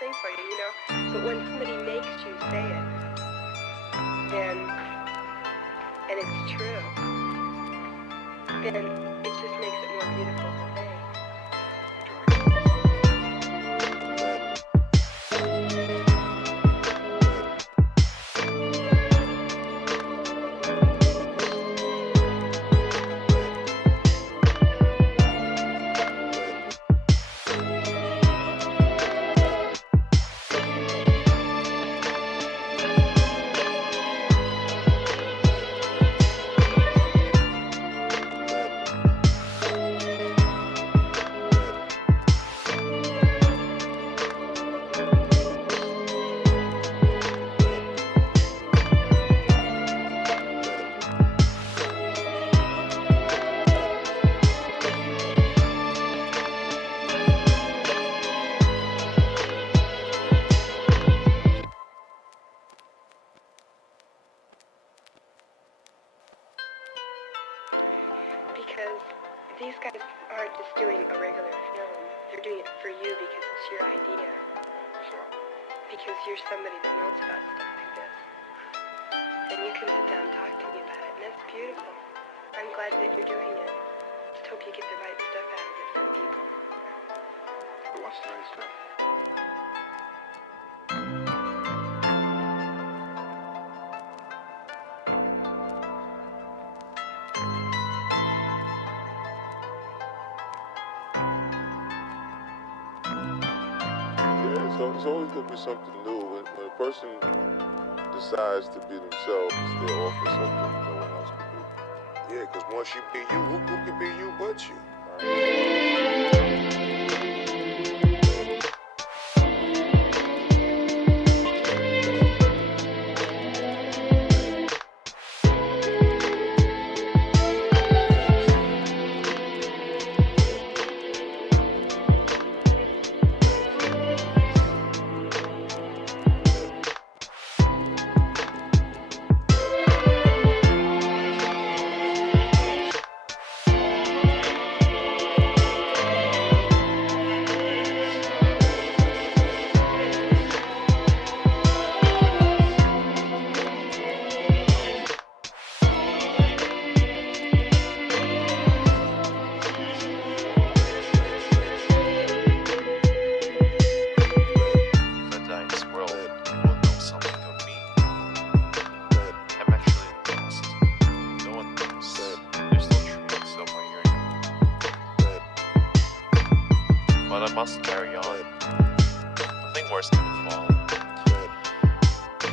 thing for you, you know? But when somebody makes you say it, then, and it's true, then it just makes it more beautiful to say. Because these guys aren't just doing a regular film. They're doing it for you because it's your idea. Because you're somebody that knows about stuff like this. And you can sit down and talk to me about it, and that's beautiful. I'm glad that you're doing it. Just hope you get the right stuff out of it for people. But what's the right stuff? So it's always going to be something new. When a person decides to be themselves, they offer something no one else can do. Yeah, because once you be you, who can be you but you? But I must carry on. Nothing worse can befall.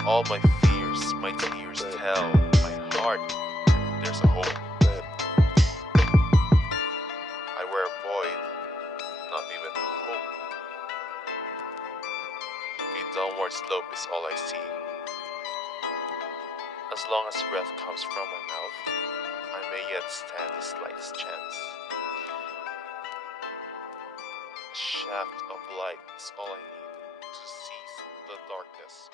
All my fears, my tears tell my heart there's a hope. I wear a void, not even hope. A downward slope is all I see. As long as breath comes from my mouth, I may yet stand the slightest chance. A shaft of light is all I need to seize the darkness.